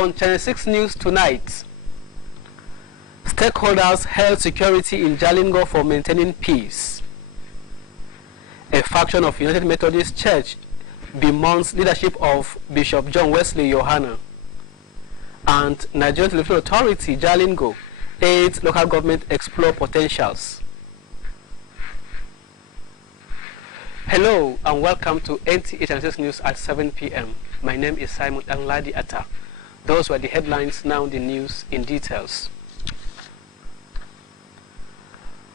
On Channel 6 News tonight, stakeholders held security in Jalingo for maintaining peace. A faction of United Methodist Church bemoans leadership of Bishop John Wesley Yohana. And Nigerian Television Authority, Jalingo, aids local government explore potentials. Hello and welcome to NTA Channel 6 News at 7 p.m. My name is Simon Angladi Atta. Those were the headlines, now the news in details.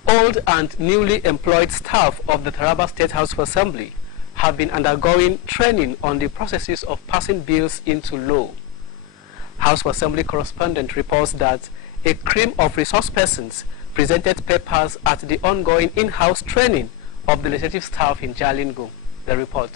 Old and newly employed staff of the Taraba State House of Assembly have been undergoing training on the processes of passing bills into law. House of Assembly correspondent reports that a cream of resource persons presented papers at the ongoing in-house training of the legislative staff in Jalingo. The report.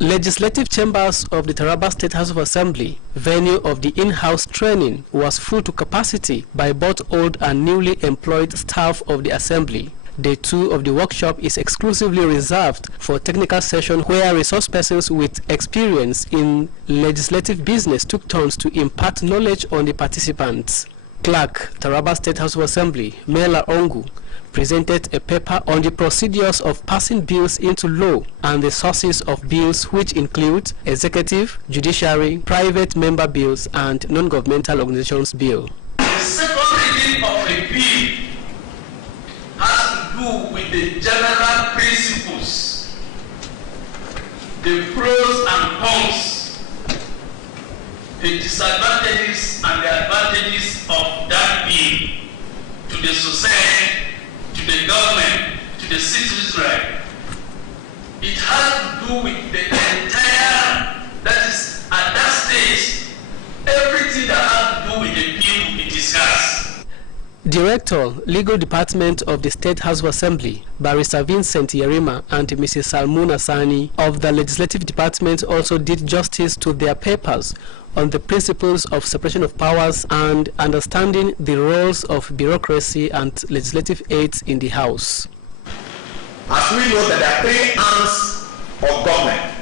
Legislative chambers of the Taraba State House of Assembly, venue of the in-house training, was full to capacity by both old and newly employed staff of the Assembly. Day 2 of the workshop is exclusively reserved for technical session where resource persons with experience in legislative business took turns to impart knowledge on the participants. Clerk, Taraba State House of Assembly, Mela Ongu, presented a paper on the procedures of passing bills into law and the sources of bills, which include executive, judiciary, private member bills, and non-governmental organizations bill. The second reading of a bill has to do with the general principles, the pros and cons, the disadvantages and the advantages of that bill to the society, to the government, to the citizens' right. It has to do with the entire, that is, at that stage, everything that has to do with the bill will be discussed. Director, Legal Department of the State House of Assembly, Barrister Vincent Yerima and Mrs. Salmuna Sani of the Legislative Department also did justice to their papers on the principles of separation of powers and understanding the roles of bureaucracy and legislative aids in the House. As we know that there are 3 arms of government,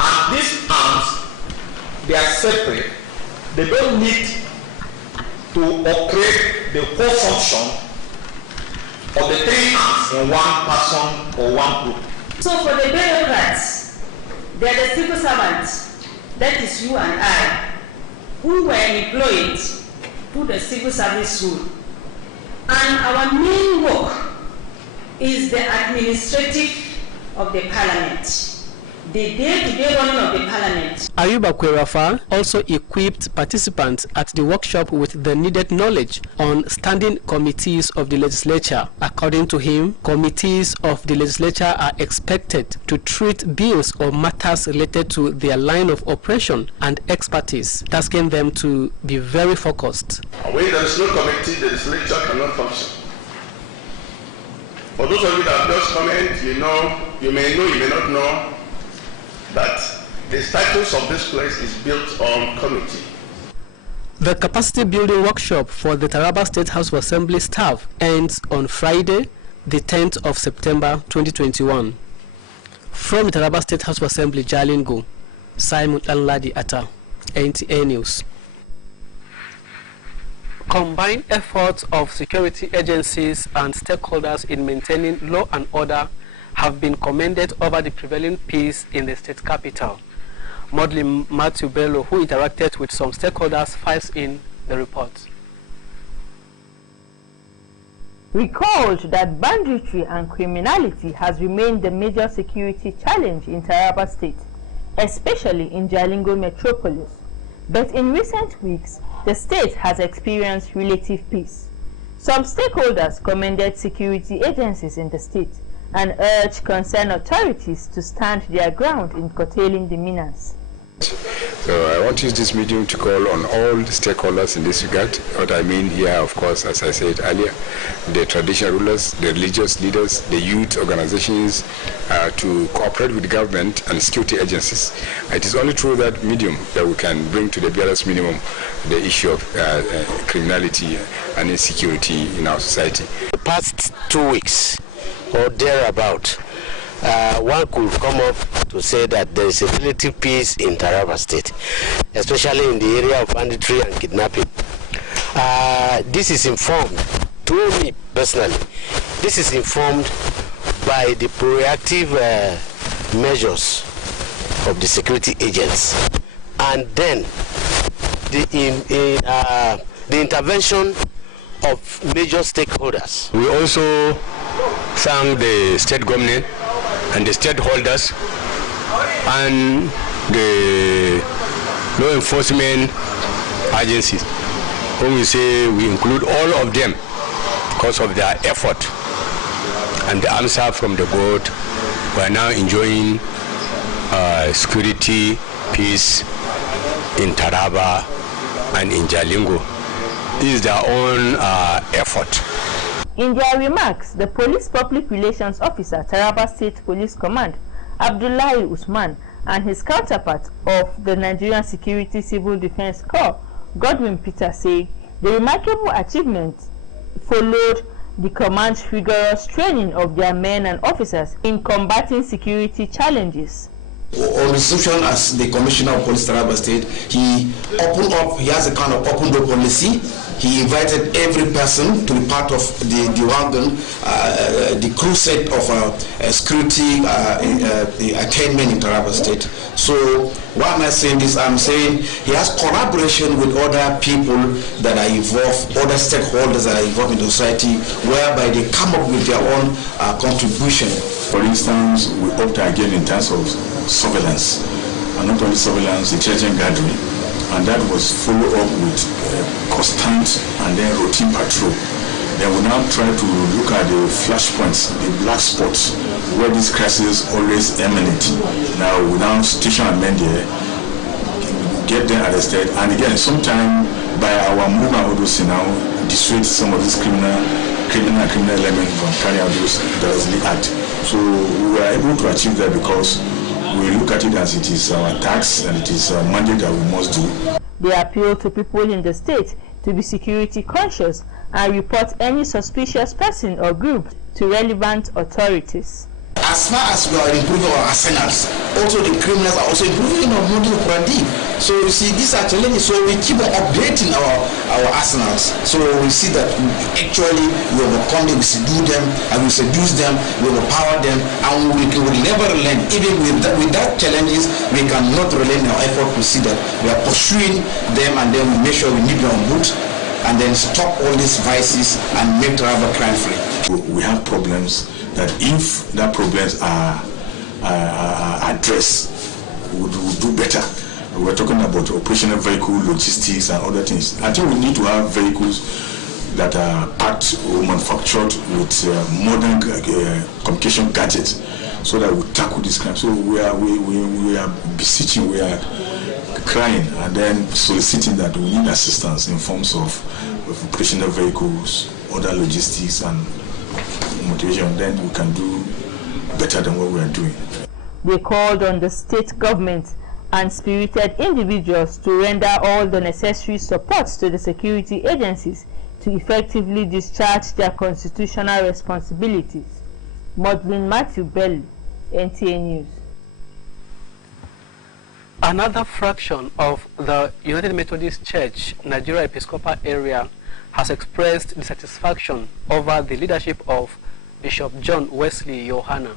and these arms, they are separate. They don't need to operate the whole function of the 3 arms in one person or one group. So for the bureaucrats, they are the civil servants, that is you and I, who were employed to the civil service rule. And our main work is the administrative of the parliament, the day-to-day running of the parliament. Ayuba Kwerafa also equipped participants at the workshop with the needed knowledge on standing committees of the legislature. According to him, committees of the legislature are expected to treat bills or matters related to their line of operation and expertise, tasking them to be very focused. When there is no committee, the legislature cannot function. For those of you that have just comment, you may know, you may not know, that the status of this place is built on committee. The capacity building workshop for the Taraba State House of Assembly staff ends on Friday, the 10th of September 2021. From the Taraba State House of Assembly, Jalingo, Simon Angladi Atta, NTA News. Combined efforts of security agencies and stakeholders in maintaining law and order have been commended over the prevailing peace in the state capital. Modley Matthew Bello, who interacted with some stakeholders, files in the report. Recalled that banditry and criminality has remained the major security challenge in Taraba State, especially in Jalingo metropolis. But in recent weeks, the state has experienced relative peace. Some stakeholders commended security agencies in the state and urged concerned authorities to stand their ground in curtailing the menace. So I want to use this medium to call on all the stakeholders in this regard. What I mean here, of course, as I said earlier, the traditional rulers, the religious leaders, the youth organizations, to cooperate with the government and security agencies. It is only through that medium that we can bring to the barest minimum the issue of criminality and insecurity in our society. The past 2 weeks or thereabout, one could come up to say that there is a relative peace in Taraba State, especially in the area of banditry and kidnapping. This is informed, to me personally, this is informed by the proactive measures of the security agents, and then the intervention of major stakeholders. We also thank the state government and the stakeholders and the law enforcement agencies. When we say we include all of them because of their effort and the answer from the God, we are now enjoying security, peace in Taraba and in Jalingo. This is their own effort. In their remarks, the Police Public Relations Officer, Taraba State Police Command, Abdullahi Usman, and his counterpart of the Nigerian Security Civil Defense Corps, Godwin Peter, say the remarkable achievement followed the command's rigorous training of their men and officers in combating security challenges. On reception as the Commissioner of Police Taraba State, he has a kind of open door policy. He invited every person to be part of the wagon, the crew set of security attainment in Taraba State. So why am I saying this? I'm saying he has collaboration with other people that are involved, other stakeholders that are involved in the society, whereby they come up with their own contribution. For instance, we opt again in terms of surveillance, and not only surveillance, intelligent gathering, and that was followed up with constant and then routine patrol. Then we now try to look at the flashpoints, the black spots, where these crises always emanate. Now we now station our men there, get them arrested, and again, sometimes by our movement of those now dissuade some of these criminal elements from carrying out those deadly acts. So we are able to achieve that because we look at it as it is our task and it is a mandate that we must do. They appeal to people in the state to be security conscious and report any suspicious person or group to relevant authorities. As far as we are improving our arsenals, also the criminals are also improving our model operandi. So you see, these are challenges, so we keep on updating our arsenals. So we see that actually we overcome them, we subdue them, and we seduce them, we overpower them, and we will never relent. Even with that challenges, we cannot relent our effort to see that we are pursuing them, and then we make sure we nip them on boot, and then stop all these vices and make Taraba crime free. We have problems that if that problems are addressed, we would do better. We're talking about operational vehicle, logistics, and other things. I think we need to have vehicles that are packed or manufactured with modern communication gadgets, so that we tackle this crime. So we are beseeching, we are crying, and then soliciting that we need assistance in forms of operational vehicles, other logistics, and motivation. Then we can do better than what we are doing. They called on the state government and spirited individuals to render all the necessary support to the security agencies to effectively discharge their constitutional responsibilities. Maudlin Matthew Bell, NTA News. Another fraction of the United Methodist Church Nigeria Episcopal area has expressed dissatisfaction over the leadership of Bishop John Wesley Yohana.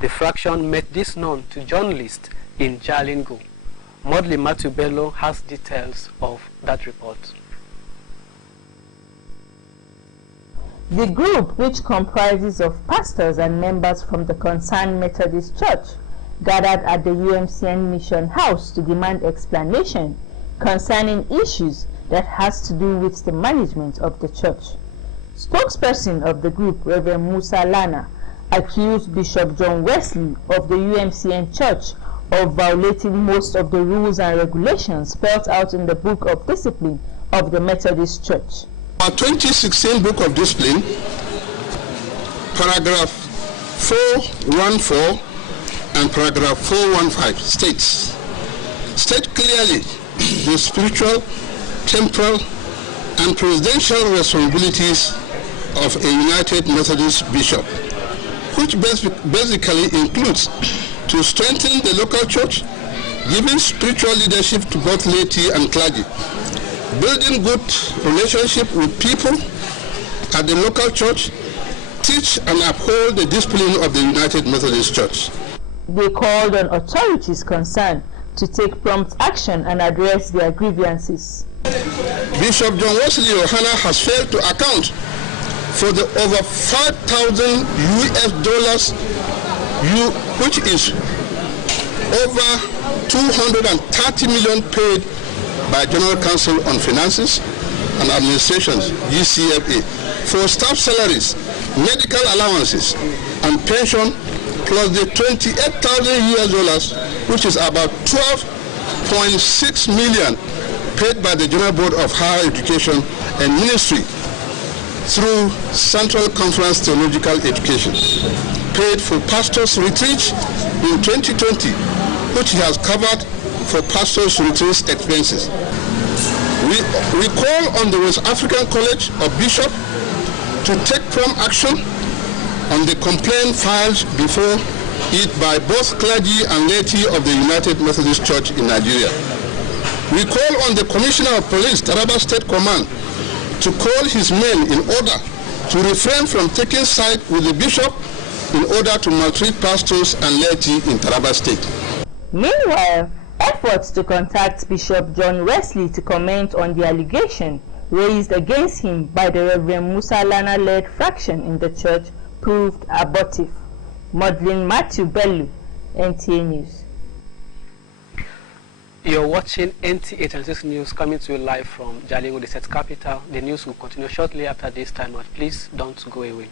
The fraction made this known to journalists in Jalingo. Modley Matthew Bello has details of that report. The group, which comprises of pastors and members from the concerned Methodist Church, gathered at the UMCN Mission House to demand explanation concerning issues that has to do with the management of the church. Spokesperson of the group, Reverend Musa Lana, accused Bishop John Wesley of the UMCN Church of violating most of the rules and regulations spelled out in the Book of Discipline of the Methodist Church. Our 2016 Book of Discipline, paragraph 414 and paragraph 415 state clearly the spiritual, temporal, and presidential responsibilities of a United Methodist bishop. which basically includes to strengthen the local church, giving spiritual leadership to both laity and clergy, building good relationship with people at the local church, teach and uphold the discipline of the United Methodist Church. They called on authorities concerned to take prompt action and address their grievances. Bishop John Wesley Ohana has failed to account for the over $5,000 US, which is over 230 million paid by General Council on Finances and Administrations, GCFA, for staff salaries, medical allowances, and pension, plus the $28,000 US, which is about 12.6 million paid by the General Board of Higher Education and Ministry through Central Conference Theological Education, paid for pastors' retreat in 2020, which has covered for pastors' retreat expenses. We call on the West African College of Bishops to take prompt action on the complaint filed before it by both clergy and laity of the United Methodist Church in Nigeria. We call on the Commissioner of Police, Taraba State Command, to call his men in order to refrain from taking side with the bishop in order to maltreat pastors and laity in Taraba State. Meanwhile, efforts to contact Bishop John Wesley to comment on the allegation raised against him by the Reverend Musa Lana-led faction in the church proved abortive. Madeline Matthew Bellu, NTA News. You're watching NTA 26 News coming to you live from Jalingo, the Sept capital. The news will continue shortly after this time, but please don't go away.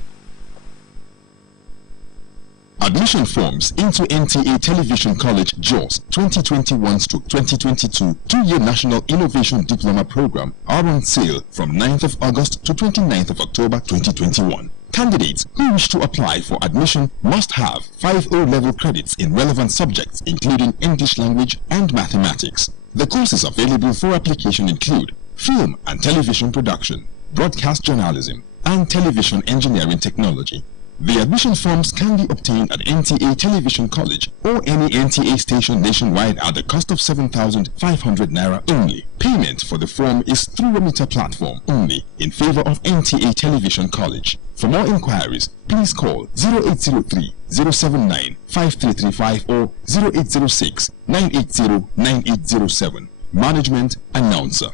Admission forms into NTA Television College JOS 2021-2022 2-year National Innovation Diploma Program are on sale from 9th of August to 29th of October 2021. Candidates who wish to apply for admission must have 5 O-level credits in relevant subjects including English language and mathematics. The courses available for application include film and television production, broadcast journalism, and television engineering technology. The admission forms can be obtained at NTA Television College or any NTA station nationwide at the cost of 7,500 Naira only. Payment for the form is through a meter platform only in favor of NTA Television College. For more inquiries, please call 0803-079-5335 or 0806-980-9807. Management Announcer.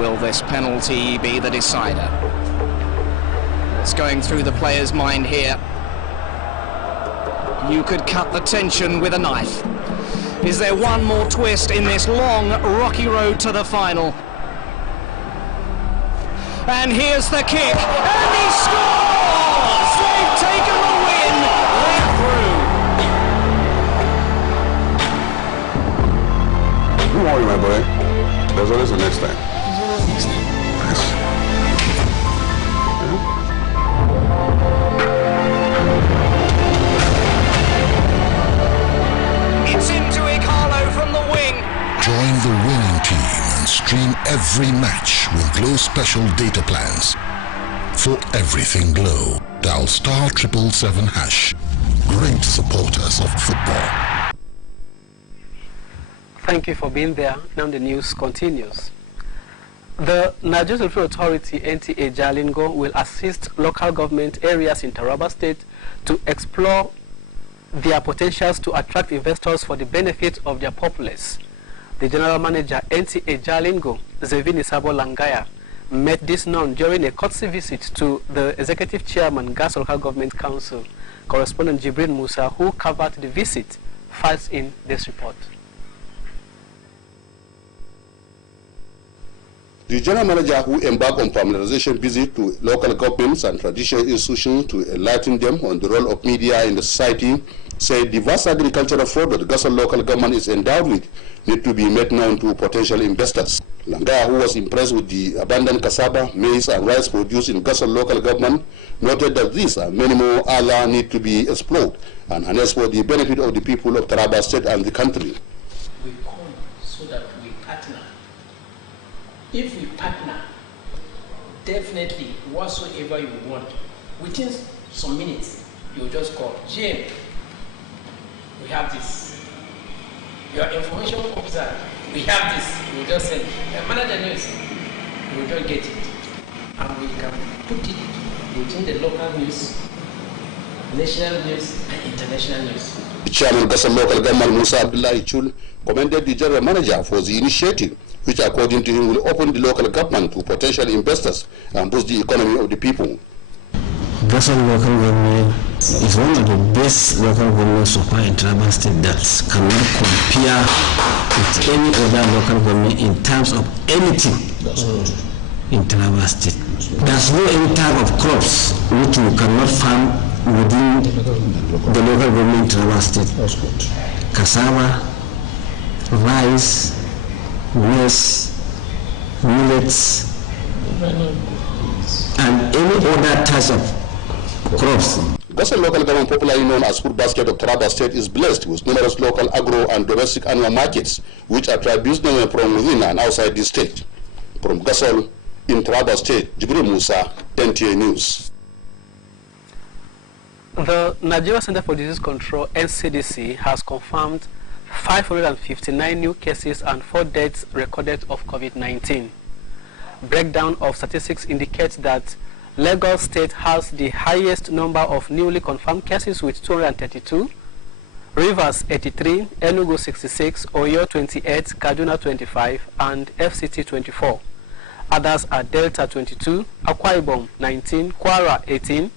Will this penalty be the decider? It's going through the player's mind here. You could cut the tension with a knife. Is there one more twist in this long, rocky road to the final? And here's the kick, and he scores! They've taken the win, they're through. Don't worry, my boy. There's always the next time. Join the winning team and stream every match with Glow Special data plans. For everything Glow, dial *777#. Great supporters of football. Thank you for being there. Now the news continues. The Nigerian Authority, NTA Jalingo, will assist local government areas in Taraba State to explore their potentials to attract investors for the benefit of their populace. The General Manager, NTA Jalingo, Zevini Sabo Langaya, made this known during a courtesy visit to the Executive Chairman, Gas Local Government Council. Correspondent Jibril Musa, who covered the visit, files in this report. The General Manager, who embarked on familiarization visit to local governments and traditional institutions to enlighten them on the role of media in the society, said the vast agricultural fraud that the Gasa local government is endowed with need to be made known to potential investors. Langaya, who was impressed with the abundant cassava, maize and rice produced in Gasa local government, noted that these and many more other need to be explored and harnessed for the benefit of the people of Taraba State and the country. We come so that we partner. If we partner, definitely whatsoever you want. Within some minutes, you just call, Jim, we have this. Your information officer, we have this. You just send manager news. You will just get it. And we can put it within the local news, national news, and international news. Chairman Gasol Local Government Musa Abdullahi Chul commended the general manager for the initiative, which according to him will open the local government to potential investors and boost the economy of the people. Gasol local government is one of the best local governments so far in Taraba State that cannot compare with any other local government in terms of anything in Taraba State. There's no any type of crops which we cannot farm within the local government in Taraba State. Cassava, rice, maize, millets, and any other types of crops. Gasol local government, popularly known as Food Basket of Taraba State, is blessed with numerous local agro and domestic annual markets, which attract businessmen from within and outside the state. From Gasol in Taraba State, Jibril Musa, NTA News. The Nigeria Center for Disease Control, NCDC, has confirmed 559 new cases and 4 deaths recorded of COVID-19. Breakdown of statistics indicates that Lagos State has the highest number of newly confirmed cases with 232, Rivers 83, Enugu 66, Oyo 28, Kaduna 25, and FCT 24. Others are Delta 22, Akwa Ibom 19, Kwara 18,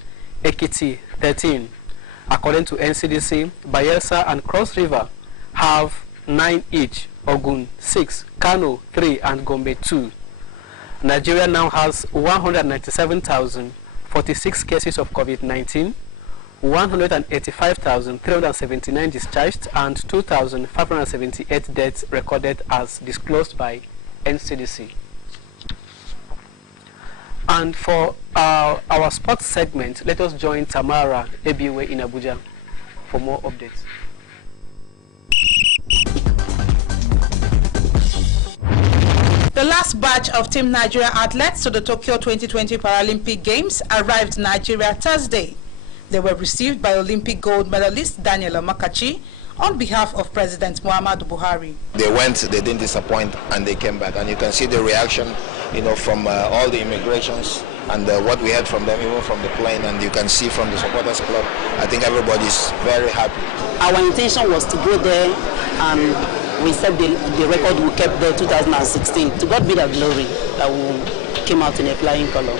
Ekiti 13. According to NCDC, Bayelsa and Cross River have 9 each, Ogun 6, Kano 3, and Gombe 2. Nigeria now has 197,046 cases of COVID-19, 185,379 discharged, and 2,578 deaths recorded as disclosed by NCDC. And for our sports segment, let us join Tamara Ebiwe in Abuja for more updates. The last batch of Team Nigeria athletes to the Tokyo 2020 Paralympic Games arrived in Nigeria Thursday. They were received by Olympic gold medalist Daniel Amakachi on behalf of President Muhammadu Buhari. They went, they didn't disappoint, and they came back. And you can see the reaction, from all the immigrations and what we heard from them, even from the plane, and you can see from the supporters club. I think everybody's very happy. Our intention was to go there and we set the record we kept there 2016. To God be the glory that we came out in a flying color.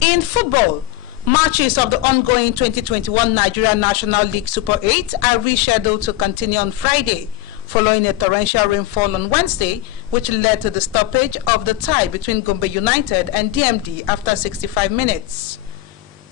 In football, matches of the ongoing 2021 Nigeria National League Super 8 are rescheduled to continue on Friday, following a torrential rainfall on Wednesday, which led to the stoppage of the tie between Gombe United and DMD after 65 minutes.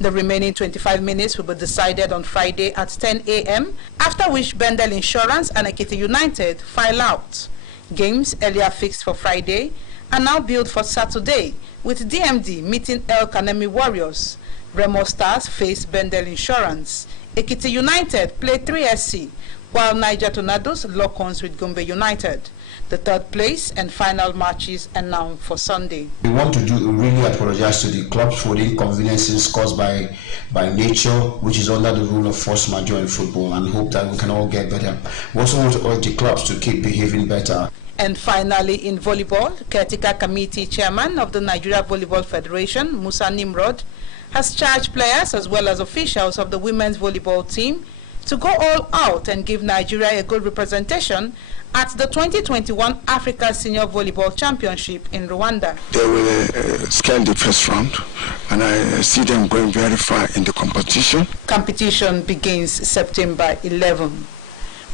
The remaining 25 minutes will be decided on Friday at 10 a.m., after which Bendel Insurance and Ekiti United file out. Games earlier fixed for Friday are now billed for Saturday, with DMD meeting El Kanemi Warriors. Remo Stars face Bendel Insurance. Ekiti United play 3SC, while Niger Tornadoes lock horns with Gombe United. The third place and final matches are now for Sunday. We want to really apologize to the clubs for the inconveniences caused by nature, which is under the rule of force majeure in football, and hope that we can all get better. We also want to urge the clubs to keep behaving better. And finally, in volleyball, caretaker committee chairman of the Nigeria Volleyball Federation, Musa Nimrod, has charged players as well as officials of the women's volleyball team to go all out and give Nigeria a good representation at the 2021 Africa Senior Volleyball Championship in Rwanda. They will scale the first round, and I see them going very far in the competition. Competition begins September 11.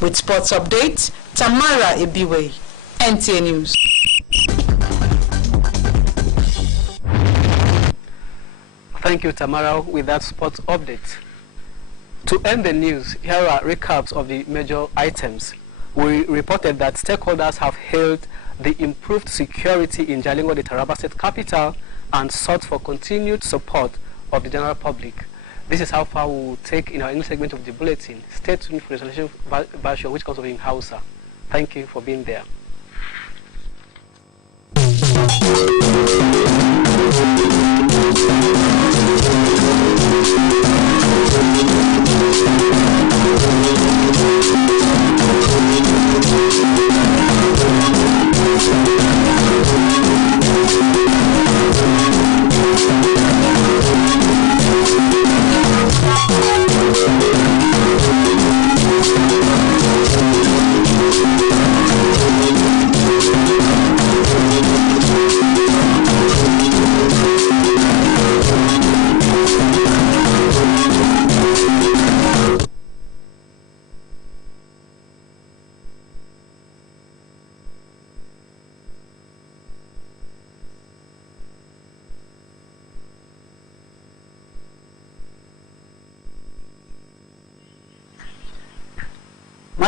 With sports updates, Tamara Ebiwe, NTA News. Thank you, Tamara, with that sports update. To end the news, here are recaps of the major items. We reported that stakeholders have hailed the improved security in Jalingo, the Taraba State capital, and sought for continued support of the general public. This is how far we will take in our English segment of the bulletin. Stay tuned for the translation version, which comes from in Hausa. Thank you for being there.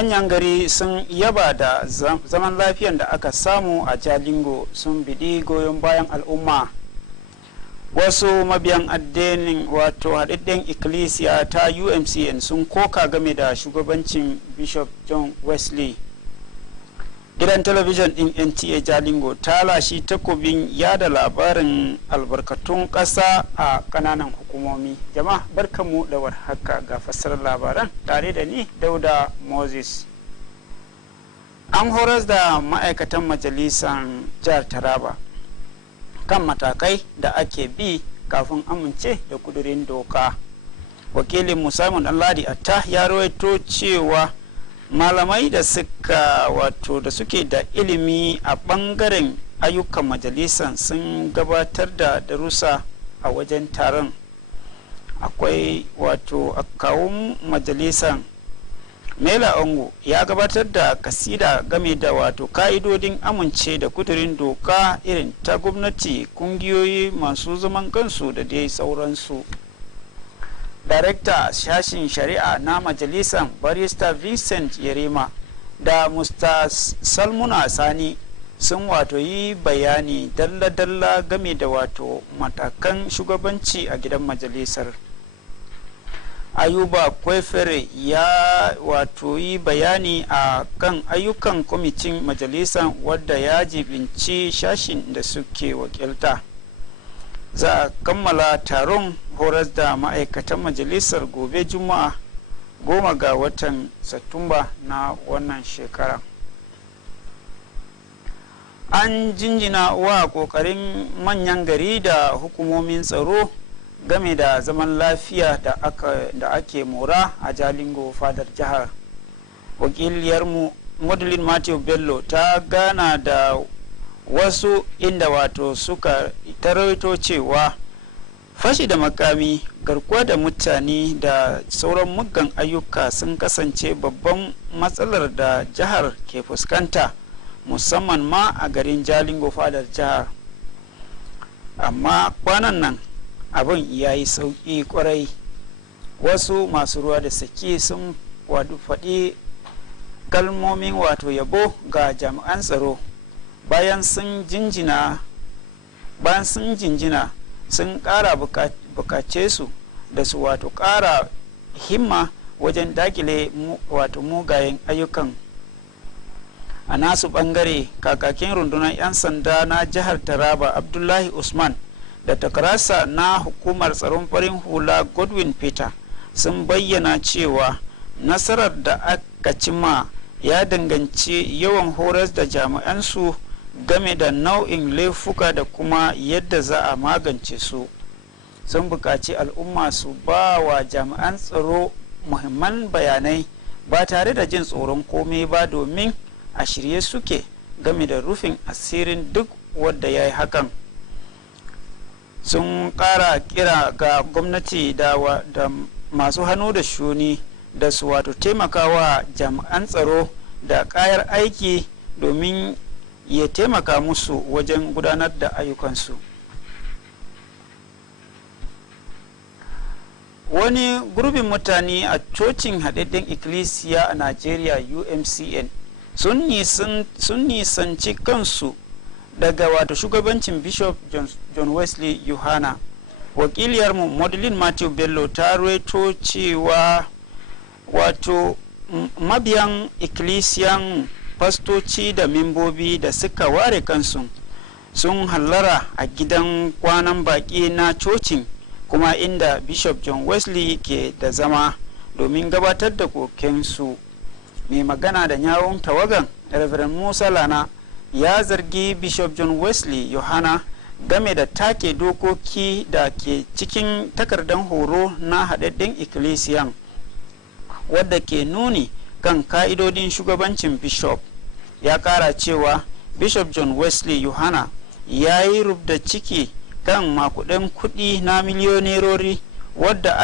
manyan gari sun yaba da zaman lafiyan da aka samu a Jalingo, sun biɗi goyon bayan al'umma. Wasu mabiyan addinin wato haɗaɗɗen ikkilisiya ta UMCN sun koka game da shugabancin Bishop John Wesley. Gidan talabijin ɗin NTA Jalingo ta lashi takobin yada labarin albarkatun ƙasa a ƙananan hukumomi. Jama'a barkamu da warhaka ga fassarar labaran tare da ni Dauda Moses. An horas da ma'aikatan majalisar jihar Taraba kan matakai da ake bi kafin amince da kudurin doka. Wakilin Musamman Alladi Atta ya rawaito cewa malamai da suke da ilimi a bangaren ayyukan majalisan sun gabatar da darussa a wajen taron. Akwai akawun majalisan Mela Ongo ya gabatar da kasida game da ka'idodin amince da kudurin doka irin ta gwamnati, kungiyoyi masu zaman kansu da dai sauransu. Darekta sashin shari'a na majalisar Barista Vincent Yerima da Mr. Salmuna Sani sun yi bayani dalla-dalla game da matakan shugabanci a gidan majalisar. Ayuba Kwefere ya yi bayani a kan ayyukan kwamitin majalisar wadda ya jibinci shashin da suke wakilta. Za a kammala taron horas da ma'aikatan majalisar gobe Juma'a 10 ga watan Satumba na wannan shekara. An jinjina wa kokarin manyan gari da hukumomin tsaro game da zaman lafiya da ake mora a Jalingo fadar jihar. Wakiliyarmu Madeline Matthew Bello ta gana da wasu inda suka taraito cewa fashi da makami, garkuwa da mutane da sauran muggan ayyuka sun kasance babban matsalar da jihar ke fuskanta, musamman ma a garin Jalingo fadar jihar. Amma kwanan nan abin ya yi sauƙi kwarai. Wasu masu ruwa da saki sun faɗi kalmomin yabo ga jami'an tsaro bayan sun jinjina sun ƙara bukace su da su ƙara himma wajen dakile mugayen ayyukan. A nasu ɓangare, kakakin rundunar 'yan sanda na jihar Taraba Abdullahi Usman da takarasa na hukumar tsaron farin hula Godwin Peter sun bayyana cewa nasarar da aka cima ya danganci yawan horas da jami'ansu game da nau'in laifuka da kuma yadda za a magance su. Sun buƙaci al'umma su ba wa jami'an tsaro muhimman bayanai ba tare da jin tsoron komai ba, domin a shirye suke game da rufin asirin duk wadda ya yi hakan. Sun ƙara kira ga gwamnati da masu hannu da shuni da su taimakawa jami'an tsaro da ƙayar aiki domin ya taimaka musu wajen gudanar da ayyukansu. Wani gurbin mutane a cocin haɗaɗɗen ikkilisiya a Najeriya UMCN sun nisanci kansu daga shugabancin Bishop John Wesley Yohana. Wakiliyarmu Madeline Matthew Bello ta reto cewa mabiyan ikkilisiyan, fastoci da membobi da suka ware kansu sun hallara a gidan kwanan baki na cocin, kuma inda Bishop John Wesley ke da zama domin gabatar da kokensu. Mai magana da yawon tawagan Reverend Musa Lana ya zargi Bishop John Wesley Yohana game da take dokoki da ke cikin takardar horo na haɗaɗɗen ikkilisiyan wadda ke nuni kan ka'idodin shugabancin bishop. Ya ƙara cewa Bishop John Wesley Yohana ya yi rubda ciki kan makudin kuɗi na miliyonerori wadda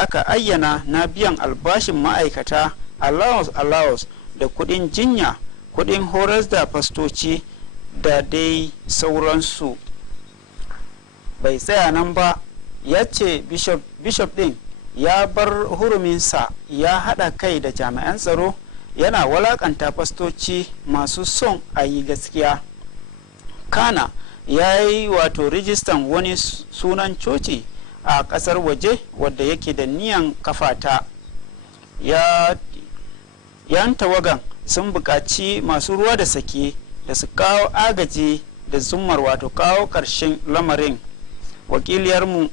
aka ayyana na biyan albashin ma'aikata, allowance da kuɗin jinya, kuɗin horas da fastoci da dai sauransu. Bai tsaya nan ba, ya ce bishop ɗin ya bar huruminsa ya haɗa kai da jami'an tsaro, yana walakanta fastoci masu son a yi gaskiya. Kana ya yi wato rijistan wani sunan coci a ƙasar waje wadda yake da niyan kafata. Yan tawagan sun buƙaci masu ruwa da sake da su kawo agaji da zummar wato kawo ƙarshen lamarin. Wakiliyarmu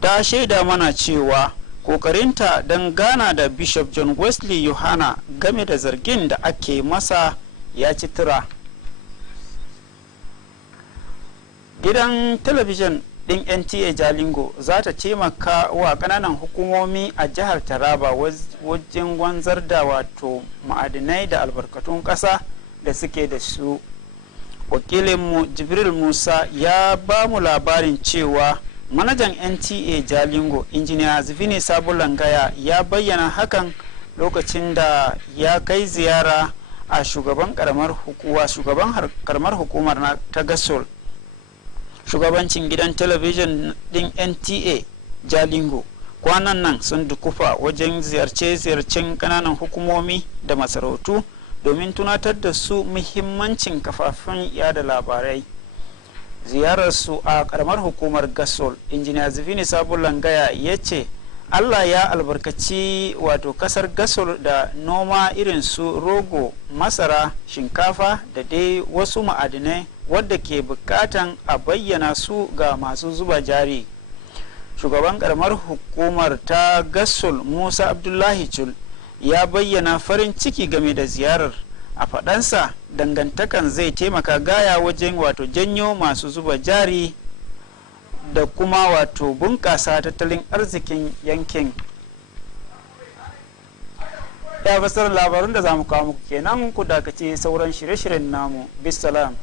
ta shaida mana cewa kokarinta don gana da Bishop John Wesley Yohana game da zargin da ake masa ya ci tura. Gidan talabijin ɗin NTA Jalingo za ta taimaka wa ƙananan hukumomi a jihar Taraba wajen wanzar da wato ma'adinai da albarkatun ƙasa da suke da su. Wakilinmu Jibril Musa ya ba mu labarin cewa manajan NTA Jalingo injiniya Zivini Sabulangaya ya bayyana hakan lokacin da ya kai ziyara a shugaban karamar hukumar ta Gasol. Shugabancin gidan talabijin din NTA Jalingo kwanan nan sun dukufa wajen ziyarce-ziyarcen kananan hukumomi da masarautu domin tunatar da su muhimmancin kafafen yada labarai. Ziyararsu a karamar hukumar Gasol, injiniya Zivini Sabulangaya ya ce Allah ya albarkaci wato kasar Gasol da noma irin su rogo, masara, shinkafa da dai wasu ma'adinai wadda ke bukatan a bayyana su ga masu zuba jari. Shugaban karamar hukumar ta Gasol Musa Abdullahi Chul ya bayyana farin ciki game da ziyarar. A faɗansa dangantakan zai taimaka gaya wajen wato janyo masu zuba jari da kuma wato bunƙasa tattalin arzikin yankin. Ya fasar labarun da za mu kawo muku kenan, ku dakace sauran shirye-shiryen namu. Bisalam.